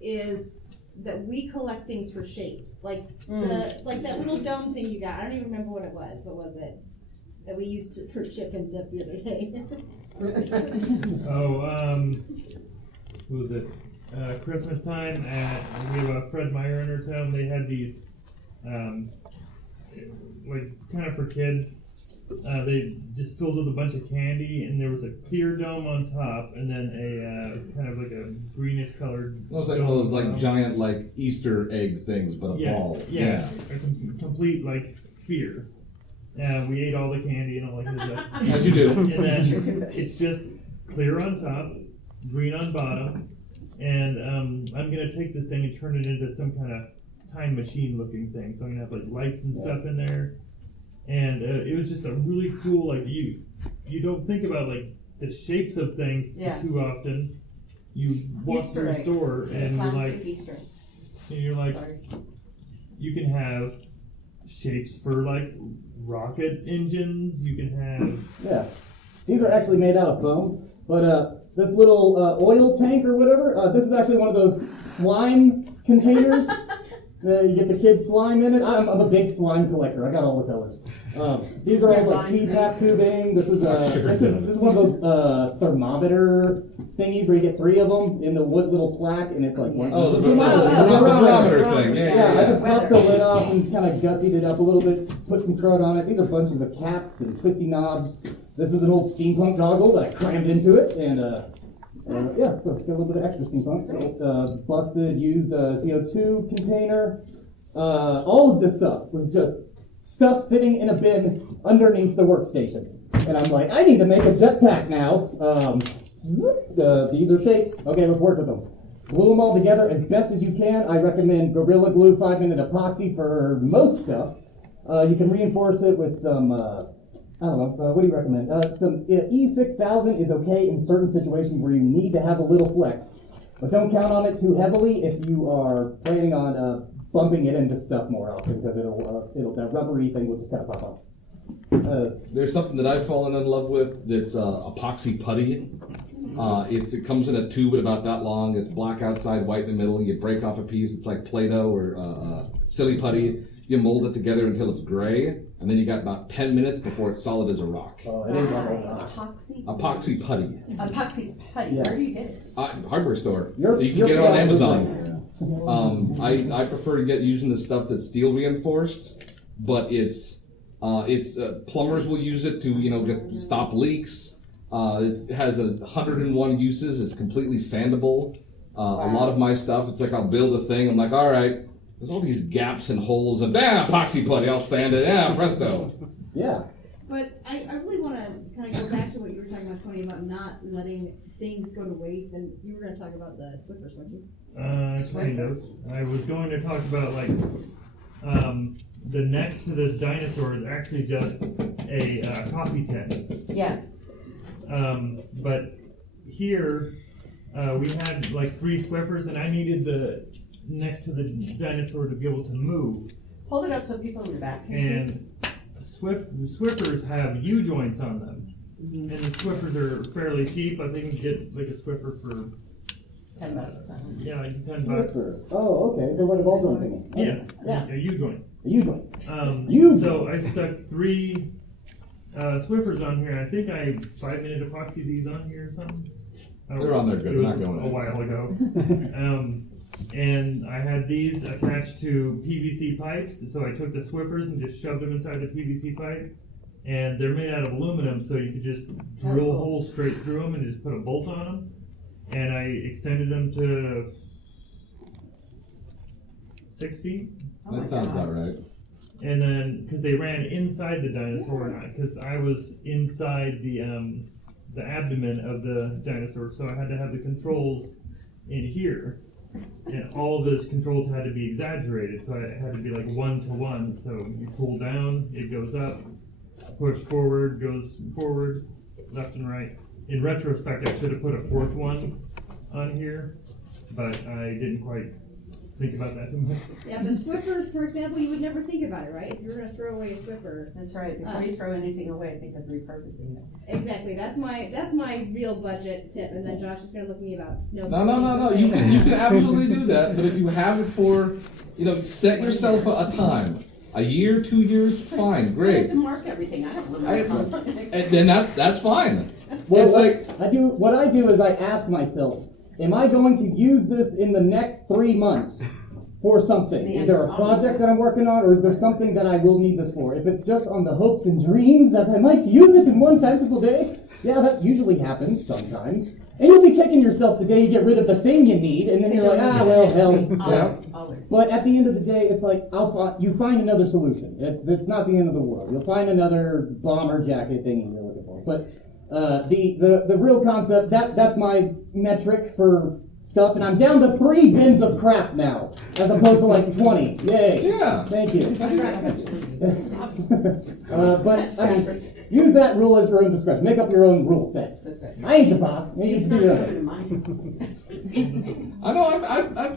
is that we collect things for shapes. Like like that little dome thing you got. I don't even remember what it was. What was it? That we used for chip and dip the other day. What was it? Christmas time we have a Fred Meyer in our town. They had these, like kind of for kids. They just filled with a bunch of candy, and there was a clear dome on top, and then a kind of like a greenish colored. It was like one of those like giant like Easter egg things, but a ball. Yeah. A complete like sphere. We ate all the candy and all that kind of stuff. As you do. And then it's just clear on top, green on bottom, and I'm gonna take this thing and turn it into some kind of time machine looking thing. So I'm gonna have like lights and stuff in there, and it was just a really cool like you don't think about like the shapes of things too often. You walk Easter through a eggs. store and you're like, Sorry. you can have shapes for like rocket engines. You can have These are actually made out of foam, but this little oil tank or whatever, this is actually one of those slime containers. You get the kids' slime in it. I'm a big slime collector. I got all the colors. These are all like CPAP tubing. This is one of those thermometer thingies where you get 3 of them in the wood little plaque, and it's like one. Oh, the thermometer thing. Yeah. I just popped the lid off and kind of gussied it up a little bit, put some crud on it. These are bunches of caps and twisty knobs. This is an old steampunk goggle that I crammed into it, and so it's got a little bit of extra steampunk. Busted, used CO2 container. All of this stuff was just stuff sitting in a bin underneath the workstation. And I'm like, I need to make a jetpack now. These are shapes. Okay, let's work with them. Glue them all together as best as you can. I recommend Gorilla Glue 5-minute epoxy for most stuff. You can reinforce it with some, I don't know, what do you recommend? Some E6000 is okay in certain situations where you need to have a little flex. But don't count on it too heavily if you are planning on bumping it into stuff more often, because that rubbery thing will just kind of pop off. There's something that I've fallen in love with that's epoxy putty. It comes in a tube about that long. It's black outside, white in the middle. You break off a piece. It's like Play-Doh or silly putty. You mold it together until it's gray, and then you got about 10 minutes before it's solid as a rock. Oh, it is like a rock. Epoxy putty. Epoxy putty. Where do you get it? Hardware store. You're You can get it on probably Amazon. I prefer to get using the stuff that's steel reinforced, but it's plumbers will use it to just stop leaks. It has 101 uses. It's completely sandable. A lot of my stuff, it's like I'll build a thing. I'm like, all right, there's all these gaps and holes, and epoxy putty. I'll sand it. Yeah, presto. Yeah. But I really want to kind of go back to what you were talking about, Tony, about not letting things go to waste. And you were going to talk about the Swiffers, weren't you? Kind of. I was going to talk about like the neck to this dinosaur is actually just a coffee tin. Yeah. But here we had like 3 Swiffers, and I needed the neck to the dinosaur to be able to move. Hold it up so people in the back can And Swiffers have U-joints on them. And the Swiffers are fairly cheap. I think you can get like a Swiffer for $10. yeah, like $10. Oh, okay. So like a ball joint thingy. Yeah, Yeah. a U-joint. A U-joint. So I stuck 3 Swiffers on here. I think I 5-minute epoxy these on here or something. They're on there good. They're not going a while ago. And I had these attached to PVC pipes, so I took the Swiffers and just shoved them inside the PVC pipe. And they're made out of aluminum, so you could just drill holes straight through them and just put a bolt on them. And I extended them to 6 feet. That sounds about right. And then, because they ran inside the dinosaur, because I was inside the abdomen of the dinosaur, so I had to have the controls in here. And all of those controls had to be exaggerated, so it had to be like 1-to-1. So you pull down, it goes up, push forward, goes forward, left and right. In retrospect, I should have put a 4th one on here, but I didn't quite think about that too much. Yeah, but Swiffers, for example, you would never think about it, right? If you were going to throw away a Swiffer. That's right. Before you throw anything away, think of repurposing it. Exactly. That's my real budget tip. And then Josh is going to look at me about No. You can absolutely do that, but if you have it for, set yourself a time. A year, 2 years, fine, I great. have to mark everything. I don't remember. And that's fine. Well, it's like what I do is I ask myself, am I going to use this in the next 3 months for something? Is there a project that I'm working on, or is there something that I will need this for? If it's just on the hopes and dreams that I might use it in one fanciful day, yeah, that usually happens sometimes. And you'll be kicking yourself the day you get rid of the thing you need, and then you're like, well, hell. Always. But at the end of the day, it's like, you find another solution. It's not the end of the world. You'll find another bomber jacket thing you're looking for. But the real concept, that's my metric for stuff, and I'm down to 3 bins of crap now, as opposed to like 20. Yay! Yeah. Thank you. But I mean, use that rule as your own discretion. Make up your own rule set. That's right. I ain't your boss. You just do your own. I know.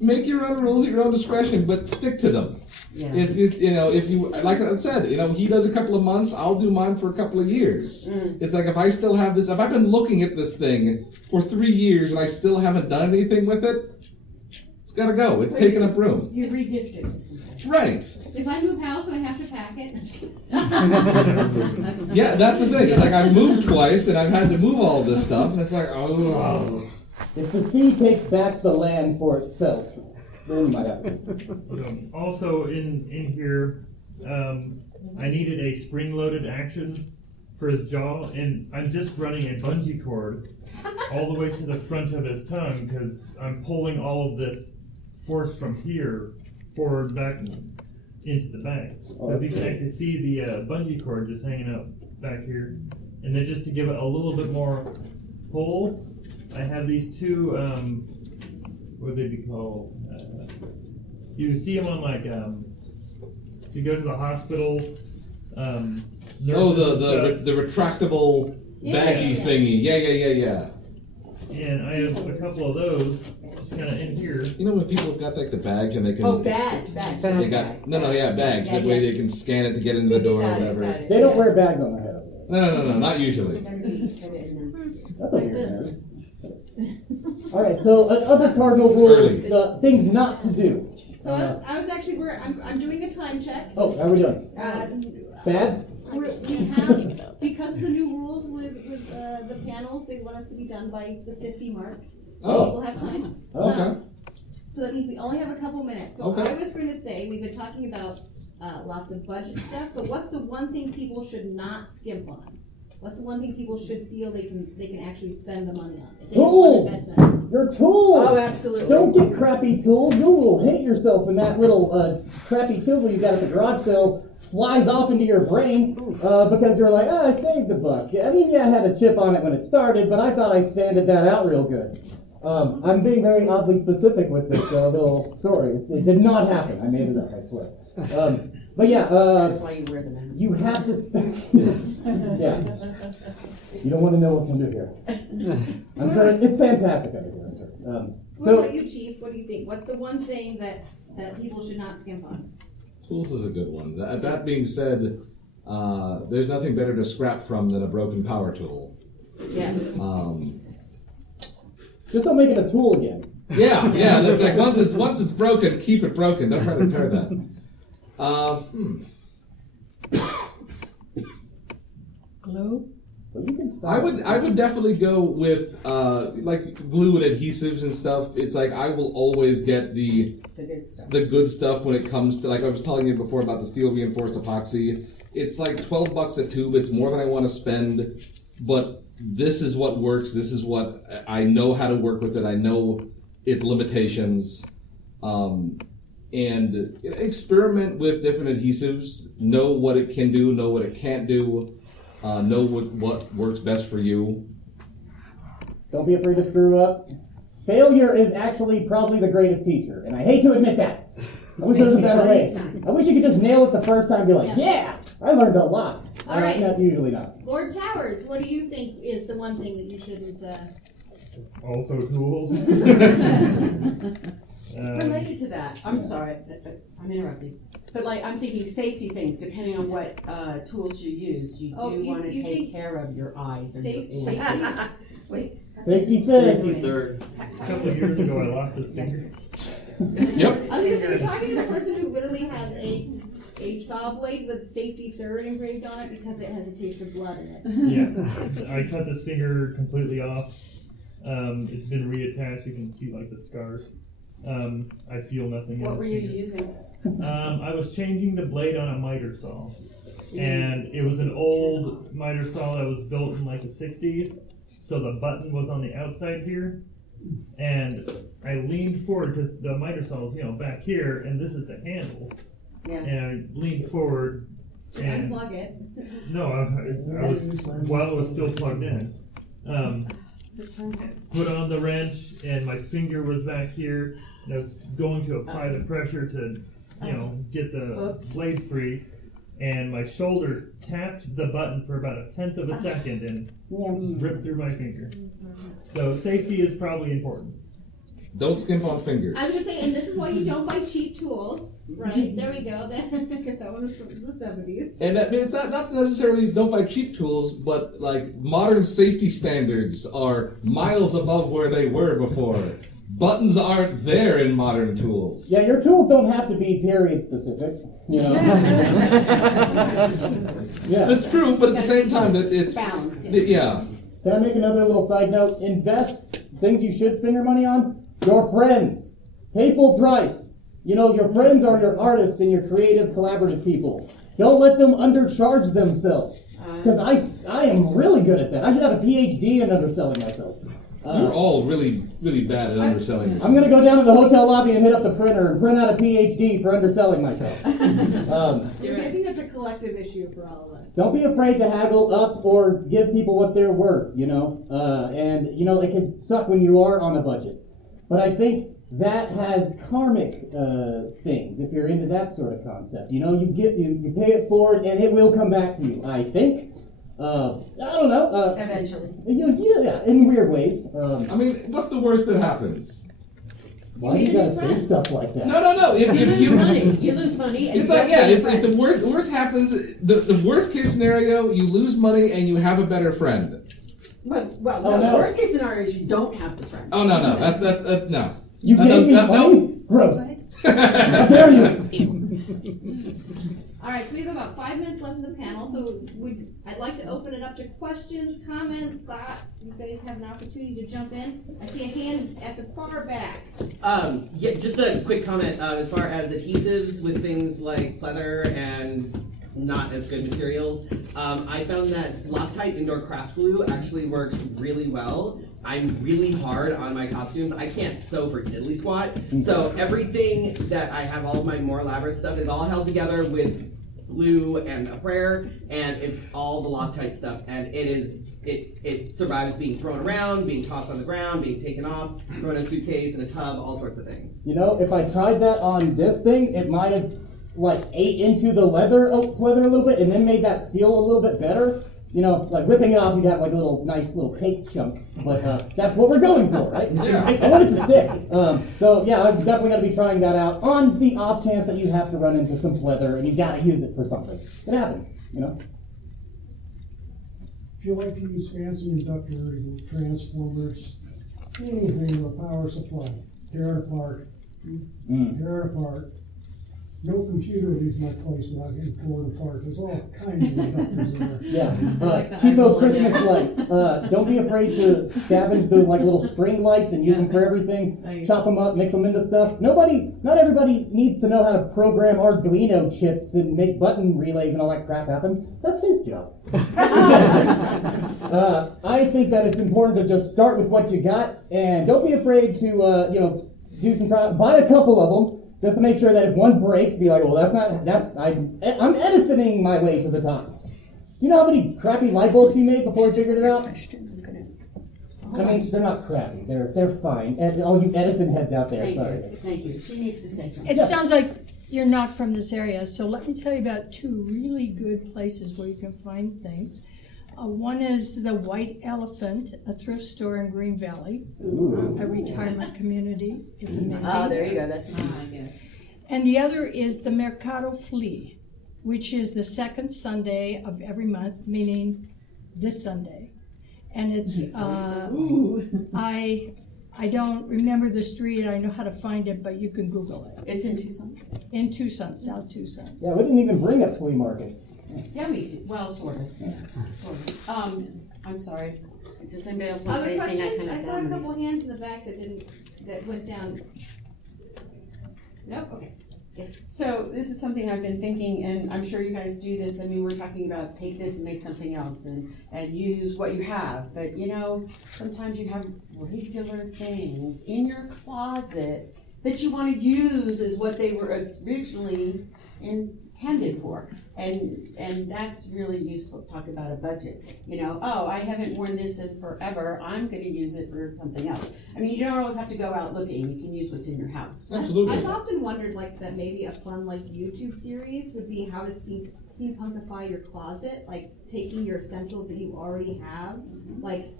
Make your own rules at your own discretion, but stick to them. Yeah. It's if you, like I said, he does a couple of months, I'll do mine for a couple of years. It's like if I still have this, if I've been looking at this thing for 3 years and I still haven't done anything with it, it's gotta go. It's taking up room. You re-gift it to somebody. Right. If I move house and I have to pack it. Yeah, that's the thing. It's like I've moved twice and I've had to move all this stuff, and it's like, oh. If the sea takes back the land for itself, then you might have to. Also in here, I needed a spring-loaded action for his jaw, and I'm just running a bungee cord all the way to the front of his tongue because I'm pulling all of this force from here forward back into the back. So if you can actually see the bungee cord just hanging out back here, and then just to give it a little bit more pull, I have these 2. What would they be called? You see them on like you go to the hospital. The retractable baggy thingy. Yeah. And I have a couple of those just kind of in here. When people have got like the bags and they can. Oh, bags. They got bags. That way they can scan it to get into the door or whatever. They don't wear bags on their head. No, not usually. That's a weird nose. All right, so other cardinal rules, the things not to do. So I was actually, I'm doing a time check. Oh, how are we doing? Bad? We have, because of the new rules with the panels, they want us to be done by the 50 mark. Oh. We'll have time. Okay. So that means we only have a couple minutes. So Okay. I was going to say, we've been talking about lots of budget stuff, but what's the one thing people should not skimp on? What's the one thing people should feel they can actually spend the money on? Tools! Your tools! Oh, absolutely. Don't get crappy tools. You will hate yourself in that little crappy chisel you got at the garage sale flies off into your brain because you're like, I saved the buck. I mean, yeah, I had a chip on it when it started, but I thought I sanded that out real good. I'm being very oddly specific with this little story. It did not happen. I made it up, I swear. But yeah, That's why you wear the mask. you have to spend. Yeah. You don't want to know what's under here. I'm sure it's fantastic under here. What about you, Chief? What do you think? What's the one thing that people should not skimp on? Tools is a good one. That being said, there's nothing better to scrap from than a broken power tool. Yeah. Just don't make it a tool again. Yeah. That's like once it's broken, keep it broken. Don't try to repair that. Glue? Well, you can stop. I would definitely go with like glue and adhesives and stuff. It's like I will always get the good stuff when it comes to, like I was telling you before about the steel reinforced epoxy. It's like $12 a tube. It's more than I want to spend, but this is what works. This is what I know how to work with it. I know its limitations. And experiment with different adhesives. Know what it can do. Know what it can't do. Know what works best for you. Don't be afraid to screw up. Failure is actually probably the greatest teacher, and I hate to admit that. I wish there was a better way. I wish you could just nail it the first time and be like, yeah, I learned a lot. All right. Not usually not. Lord Towers, what do you think is the one thing that you shouldn't... Also tools. Related to that, I'm sorry, I'm interrupting. But like, I'm thinking safety things, depending on what tools you use. You do want to take care of your eyes and your ears. Safety first. Safety third. A couple of years ago, I lost this finger. Yep. I was you're talking to the person who literally has a saw blade with safety third engraved on it because it has a taste of blood in it. Yeah. I cut this finger completely off. It's been reattached. You can see like the scars. I feel nothing. What were you using? I was changing the blade on a miter saw, and it was an old miter saw that was built in like the 60s, so the button was on the outside here, and I leaned forward because the miter saw was, back here, and this is the handle, and I leaned forward and unplug it. No, I was while it was still plugged in. Put on the wrench, and my finger was back here, and I was going to apply the pressure to, get the blade free, and my shoulder tapped the button for about 1/10 of a second and ripped through my finger. So safety is probably important. Don't skimp on fingers. I was gonna say, and this is why you don't buy cheap tools, right? There we go. Because that one was from the 70s. And that means that's not necessarily don't buy cheap tools, but like modern safety standards are miles above where they were before. Buttons aren't there in modern tools. Yeah, your tools don't have to be period specific. Yeah. That's true, but at the same time, it's balance. Yeah. Can I make another little side note? Invest things you should spend your money on. Your friends. Pay full price. Your friends are your artists and your creative, collaborative people. Don't let them undercharge themselves. Because I am really good at that. I should have a PhD in underselling myself. You're all really, really bad at underselling yourself. I'm going to go down to the hotel lobby and hit up the printer and print out a PhD for underselling myself. I think that's a collective issue for all of us. Don't be afraid to haggle up or give people what they're worth, And, it can suck when you are on a budget. But I think that has karmic things, if you're into that sort of concept. You pay it forward and it will come back to you, I think. I don't know. Eventually. Yeah, in weird ways. I mean, what's the worst that happens? Why do you gotta say stuff like that? No. If you lose money. You lose money. It's like, if the worst happens, the worst case scenario, you lose money and you have a better friend. The worst case scenario is you don't have the friend. Oh, no. That's no. You gave me money? No. Gross. How dare you? All right, so we have about 5 minutes left of the panel, so I'd like to open it up to questions, comments, thoughts. You guys have an opportunity to jump in. I see a hand at the far back. Just a quick comment as far as adhesives with things like pleather and not as good materials. I found that Loctite indoor craft glue actually works really well. I'm really hard on my costumes. I can't sew for diddly squat. So everything that I have, all of my more elaborate stuff, is all held together with glue and a prayer, and it's all the Loctite stuff, and it survives being thrown around, being tossed on the ground, being taken off, thrown in a suitcase, in a tub, all sorts of things. You know, if I tried that on this thing, it might have like ate into the leather a little bit and then made that seal a little bit better. You know, like ripping it off, you'd have like a nice little cake chunk. But that's what we're going for, right? Yeah. I want it to stick. So yeah, I'm definitely going to be trying that out on the off chance that you have to run into some pleather and you got to use it for something. It happens, you know. If you like to use fancy inductors and transformers, anything with power supply, tear it apart. Tear it apart. No computer leaves my place without getting torn apart. There's all kinds of inductors in there. Yeah, cheapo Christmas lights. Don't be afraid to scavenge those like little string lights and use them for everything. Nice. Chop them up, mix them into stuff. Not everybody needs to know how to program Arduino chips and make button relays and all that crap happen. That's his job. I think that it's important to just start with what you got, and don't be afraid to do some trial. Buy a couple of them. Just to make sure that if one breaks, be like, well, I'm Edisoning my way to the top. You know how many crappy light bulbs he made before he figured it out? I mean, they're not crappy. They're fine. All you Edison heads out there, sorry. Thank you. She needs to say something. It sounds like you're not from this area, so let me tell you about two really good places where you can find things. One is the White Elephant, a thrift store in Green Valley, a retirement community. It's amazing. Oh, there you go. That's And the other is the Mercado Flea, which is the second Sunday of every month, meaning this Sunday. And it's, I don't remember the street. I know how to find it, but you can Google it. It's in Tucson? In Tucson, South Tucson. Yeah, we didn't even bring up flea markets. Yeah, sort of. I'm sorry. Does anybody else want to Other say anything? questions? I saw a dominated. couple hands in the back that went down. Nope, okay. Yes. So this is something I've been thinking, and I'm sure you guys do this. I mean, we're talking about take this and make something else and use what you have. But you know, sometimes you have regular things in your closet that you want to use as what they were originally intended for. And that's really useful to talk about a budget. You know, oh, I haven't worn this in forever. I'm going to use it for something else. I mean, you don't always have to go out looking. You can use what's in your house. Absolutely. I've often wondered that maybe a fun YouTube series would be how to steampunkify your closet, like taking your essentials that you already have, like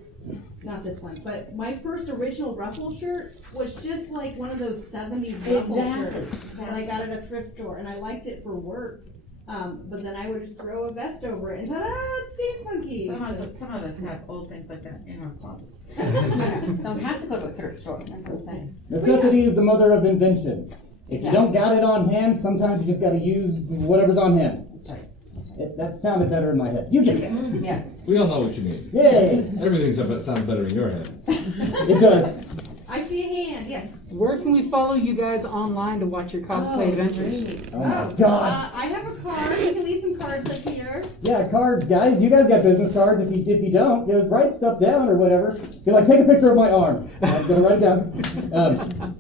not this one, but my first original ruffle shirt was just like one of those 70s ruffle shirts that I got at a thrift store, and I liked it for work. But then I would just throw a vest over it and ta-da, it's steampunky. Some of us have old things like that in our closet. Don't have to go to a thrift store, that's what I'm saying. Necessity is the mother of invention. If you don't got it on hand, sometimes you just got to use whatever's on hand. That's right. That sounded better in my head. You get it. Yes. We all know what you mean. Yay! Everything sounds better in your head. It does. I see a hand, yes. Where can we follow you guys online to watch your cosplay adventures? Oh my God. I have a card. You can leave some cards up here. Yeah, cards, guys. You guys got business cards. If you don't, just write stuff down or whatever. Be like, take a picture of my arm. I'm gonna write it down.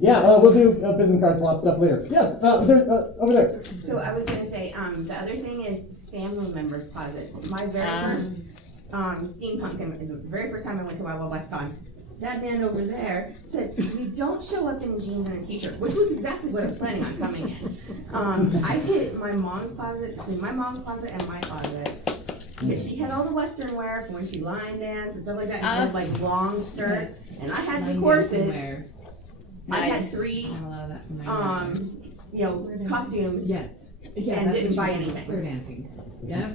We'll do business card swap stuff later. Yes, over there. So I was gonna say, the other thing is family members' closets. My very first steampunk, the very first time I went to Wild Wild West Con, that man over there said, you don't show up in jeans and a t-shirt, which was exactly what I was planning on coming in. I hit my mom's closet, and my closet, because she had all the Western wear from when she line danced and stuff like that. She had like long skirts, and I had the corsets. I had three, costumes. Yes. Yeah, and didn't buy anything. Square dancing. Yeah.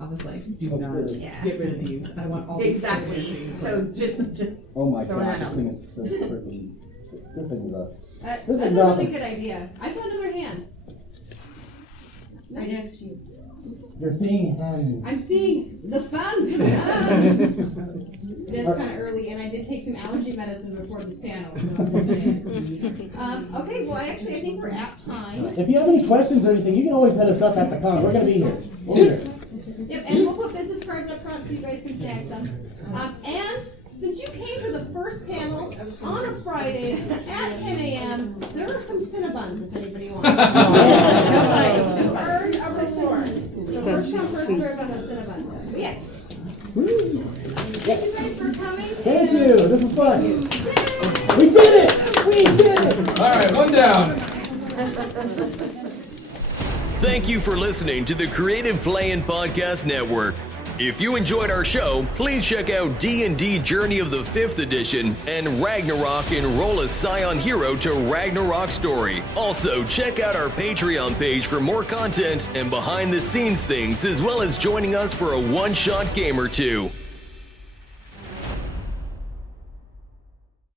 I was like, do not get rid of these. I want all exactly. So just. Oh my throw God, that this out. thing is so freaking. This thing is That's this a is really awesome. good idea. I saw another hand. Right next to you. You're seeing hands. I'm seeing the fun. It is kind of early, and I did take some allergy medicine before this panel. So I'm just saying. Okay, well, I think we're at time. If you have any questions or anything, you can always hit us up at the con. We're going to be here. We'll be here. Yep, and we'll put business cards up front so you guys can snag some. And since you came to the first panel on a Friday at 10 a.m., there are some Cinnabons if anybody wants. Earn a Yeah. Thank you guys for coming. Thank you. This was fun. We did it. We did it. All right, one down. Thank you for listening to the Creative Playing Podcast Network. If you enjoyed our show, please check out D&D Journey of the 5th Edition and Ragnarok Enroll a Scion Hero to Ragnarok Story. Also, check out our Patreon page for more content and behind-the-scenes things, as well as joining us for a one-shot game or two.